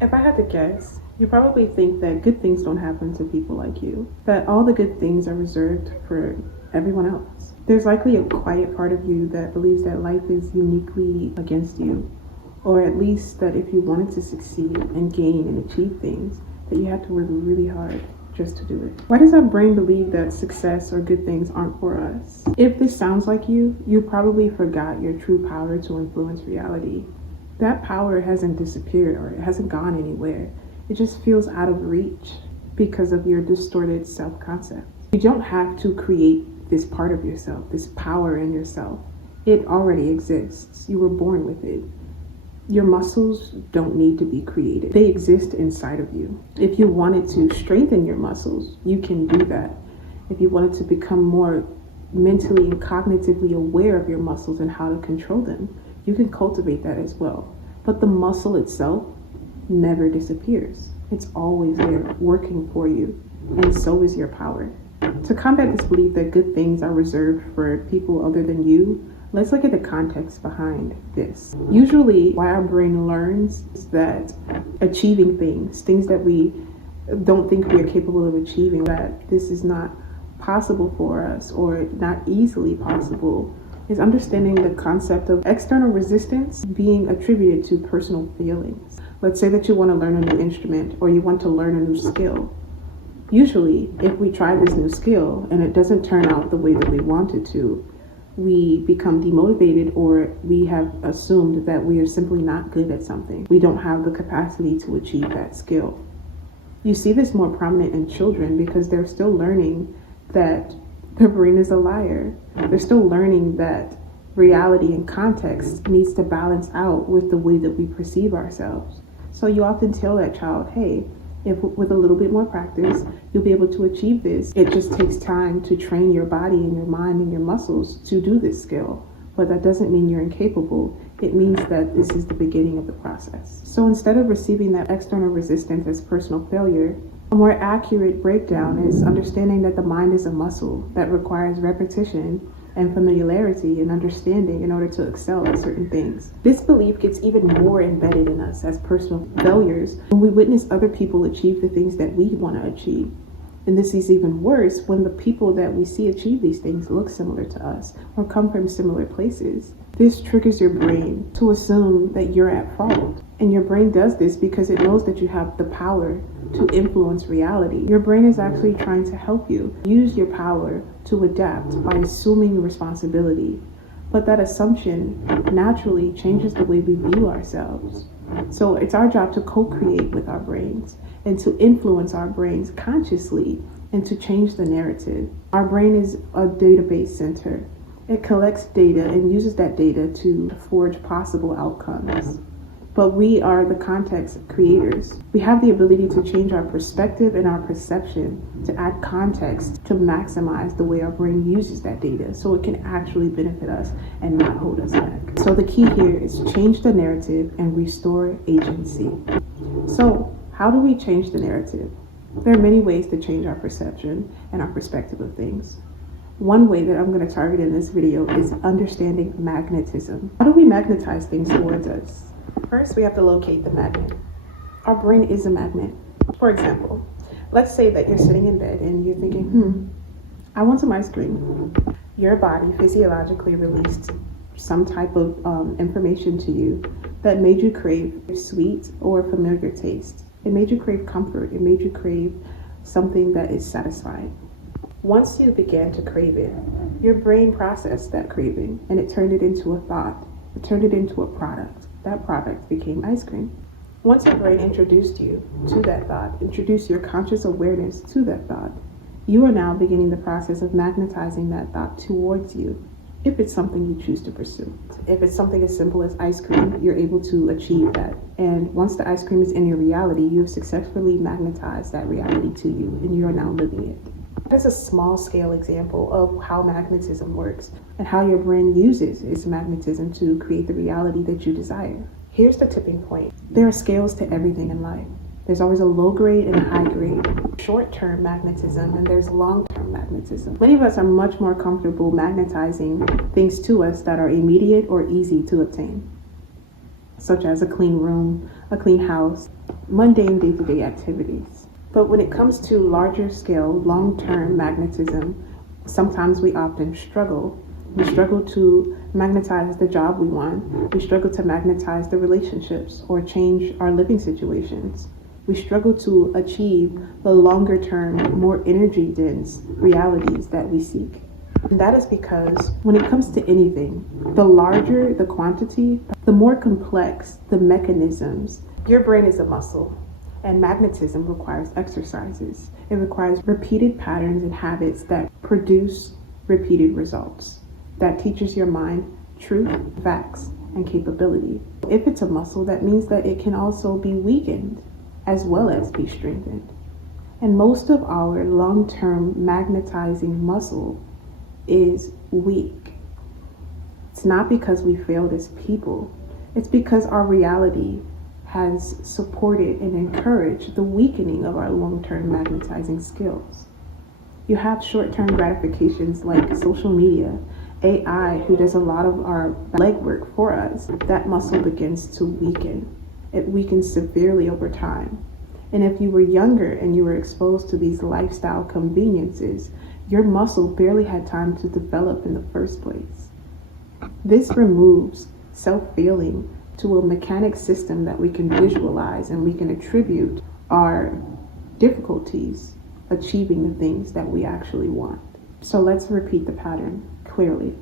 If I had to guess, you probably think that good things don't happen to people like you, that all the good things are reserved for everyone else. There's likely a quiet part of you that believes that life is uniquely against you, or at least that if you wanted to succeed and gain and achieve things, that you had to work really hard just to do it. Why does our brain believe that success or good things aren't for us? If this sounds like you probably forgot your true power to influence reality. That power hasn't disappeared or it hasn't gone anywhere. It just feels out of reach because of your distorted self-concept. You don't have to create this part of yourself, this power in yourself. It already exists. You were born with it. Your muscles don't need to be created. They exist inside of you. If you wanted to strengthen your muscles, you can do that. If you wanted to become more mentally and cognitively aware of your muscles and how to control them, you can cultivate that as well. But the muscle itself never disappears. It's always there working for you, and so is your power. To combat this belief that good things are reserved for people other than you, let's look at the context behind this. Usually, why our brain learns is that achieving things that we don't think we are capable of achieving, that this is not possible for us or not easily possible, is understanding the concept of external resistance being attributed to personal feelings. Let's say that you want to learn a new instrument or you want to learn a new skill. Usually, if we try this new skill and it doesn't turn out the way that we want it to, we become demotivated, or we have assumed that we are simply not good at something. We don't have the capacity to achieve that skill. You see this more prominent in children because they're still learning that their brain is a liar. They're still learning that reality and context needs to balance out with the way that we perceive ourselves. So you often tell that child, hey, if with a little bit more practice, you'll be able to achieve this. It just takes time to train your body and your mind and your muscles to do this skill. But that doesn't mean you're incapable. It means that this is the beginning of the process. So instead of receiving that external resistance as personal failure, a more accurate breakdown is understanding that the mind is a muscle that requires repetition and familiarity and understanding in order to excel at certain things. This belief gets even more embedded in us as personal failures when we witness other people achieve the things that we want to achieve. And this is even worse when the people that we see achieve these things look similar to us or come from similar places. This triggers your brain to assume that you're at fault. And your brain does this because it knows that you have the power to influence reality. Your brain is actually trying to help you use your power to adapt by assuming responsibility. But that assumption naturally changes the way we view ourselves. So it's our job to co-create with our brains and to influence our brains consciously and to change the narrative. Our brain is a database center. It collects data and uses that data to forge possible outcomes. But we are the context creators. We have the ability to change our perspective and our perception to add context to maximize the way our brain uses that data so it can actually benefit us and not hold us back. So the key here is change the narrative and restore agency. So how do we change the narrative? There are many ways to change our perception and our perspective of things. One way that I'm going to target in this video is understanding magnetism. How do we magnetize things towards us? First, we have to locate the magnet. Our brain is a magnet. For example, let's say that you're sitting in bed and you're thinking, I want some ice cream. Your body physiologically released some type of information to you that made you crave sweet or familiar taste. It made you crave comfort. It made you crave something that is satisfying. Once you began to crave it, your brain processed that craving and it turned it into a thought. It turned it into a product. That product became ice cream. Once your brain introduced you to that thought, introduced your conscious awareness to that thought, you are now beginning the process of magnetizing that thought towards you, if it's something you choose to pursue. If it's something as simple as ice cream, you're able to achieve that. And once the ice cream is in your reality, you have successfully magnetized that reality to you, and you are now living it. That's a small scale example of how magnetism works and how your brain uses its magnetism to create the reality that you desire. Here's the tipping point. There are scales to everything in life. There's always a low grade and a high grade. Short-term magnetism and there's long-term magnetism. Many of us are much more comfortable magnetizing things to us that are immediate or easy to obtain, such as a clean room, a clean house, mundane day-to-day activities. But when it comes to larger scale, long-term magnetism, sometimes we often struggle. We struggle to magnetize the job we want. We struggle to magnetize the relationships or change our living situations. We struggle to achieve the longer term, more energy dense realities that we seek. And that is because when it comes to anything, the larger the quantity, the more complex the mechanisms. Your brain is a muscle, and magnetism requires exercises. It requires repeated patterns and habits that produce repeated results. That teaches your mind truth, facts, and capability. If it's a muscle, that means that it can also be weakened as well as be strengthened. And most of our long-term magnetizing muscle is weak. It's not because we failed as people. It's because our reality has supported and encouraged the weakening of our long-term magnetizing skills. You have short-term gratifications like social media, AI, who does a lot of our legwork for us. That muscle begins to weaken. It weakens severely over time. And if you were younger and you were exposed to these lifestyle conveniences, your muscle barely had time to develop in the first place. This removes self-feeling to a mechanic system that we can visualize, and we can attribute our difficulties achieving the things that we actually want. So let's repeat the pattern clearly.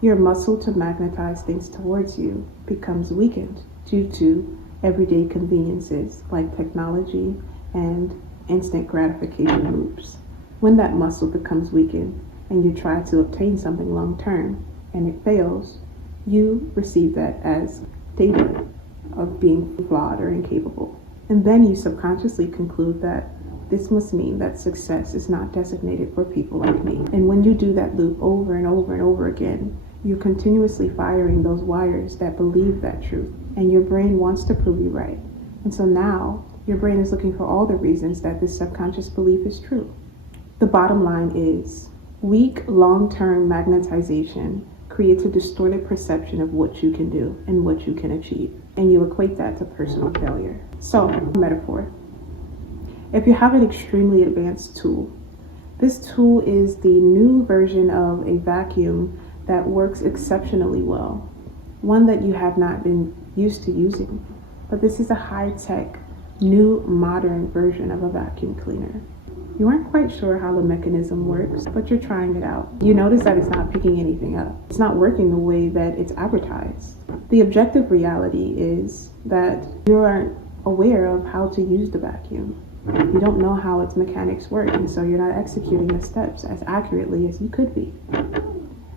Your muscle to magnetize things towards you becomes weakened due to everyday conveniences like technology and instant gratification loops. When that muscle becomes weakened and you try to obtain something long term and it fails, you receive that as data of being flawed or incapable. And then you subconsciously conclude that this must mean that success is not designated for people like me. And when you do that loop over and over and over again, you're continuously firing those wires that believe that truth. And your brain wants to prove you right. And so now your brain is looking for all the reasons that this subconscious belief is true. The bottom line is weak long-term magnetization creates a distorted perception of what you can do and what you can achieve. And you equate that to personal failure. So, metaphor. If you have an extremely advanced tool, this tool is the new version of a vacuum that works exceptionally well, one that you have not been used to using. But this is a high-tech, new, modern version of a vacuum cleaner. You aren't quite sure how the mechanism works, but you're trying it out. You notice that it's not picking anything up. It's not working the way that it's advertised. The objective reality is that you aren't aware of how to use the vacuum. You don't know how its mechanics work, and so you're not executing the steps as accurately as you could be.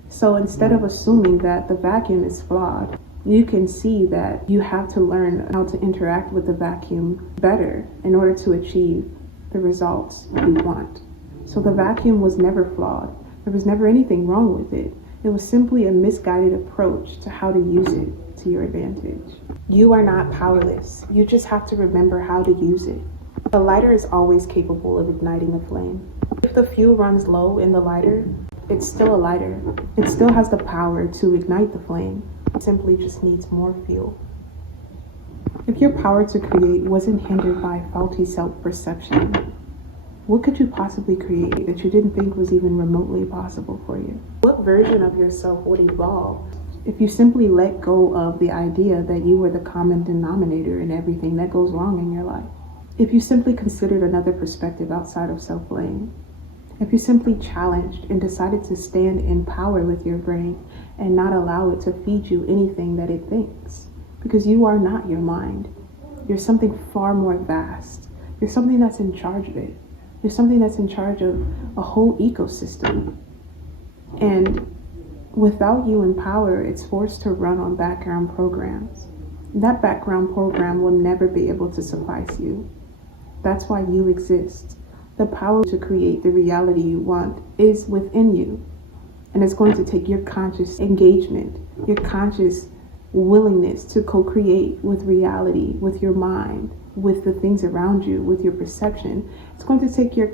So instead of assuming that the vacuum is flawed, you can see that you have to learn how to interact with the vacuum better in order to achieve the results you want. So the vacuum was never flawed. There was never anything wrong with it. It was simply a misguided approach to how to use it to your advantage. You are not powerless. You just have to remember how to use it. The lighter is always capable of igniting a flame. If the fuel runs low in the lighter, it's still a lighter. It still has the power to ignite the flame. It simply just needs more fuel. If your power to create wasn't hindered by faulty self-perception, what could you possibly create that you didn't think was even remotely possible for you? What version of yourself would evolve if you simply let go of the idea that you were the common denominator in everything that goes wrong in your life? If you simply considered another perspective outside of self-blame? If you simply challenged and decided to stand in power with your brain and not allow it to feed you anything that it thinks? Because you are not your mind. You're something far more vast. You're something that's in charge of it. You're something that's in charge of a whole ecosystem. And without you in power, it's forced to run on background programs. That background program will never be able to suffice you. That's why you exist. The power to create the reality you want is within you. And it's going to take your conscious engagement, your conscious willingness to co-create with reality, with your mind, with the things around you, with your perception. It's going to take your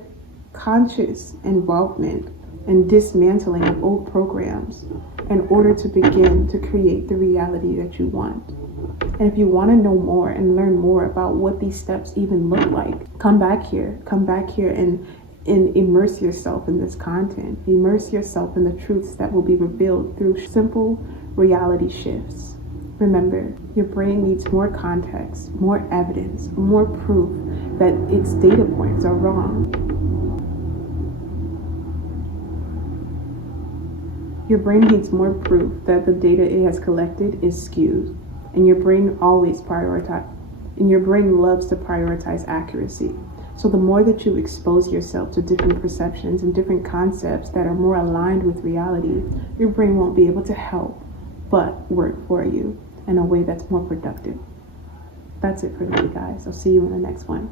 conscious involvement and dismantling of old programs in order to begin to create the reality that you want. And if you want to know more and learn more about what these steps even look like, come back here and immerse yourself in this content. Immerse yourself in the truths that will be revealed through simple reality shifts. Remember, your brain needs more context, more evidence, more proof that its data points are wrong. Your brain needs more proof that the data it has collected is skewed. And your brain loves to prioritize accuracy. So the more that you expose yourself to different perceptions and different concepts that are more aligned with reality, your brain won't be able to help but work for you in a way that's more productive. That's it for today, guys. I'll see you in the next one.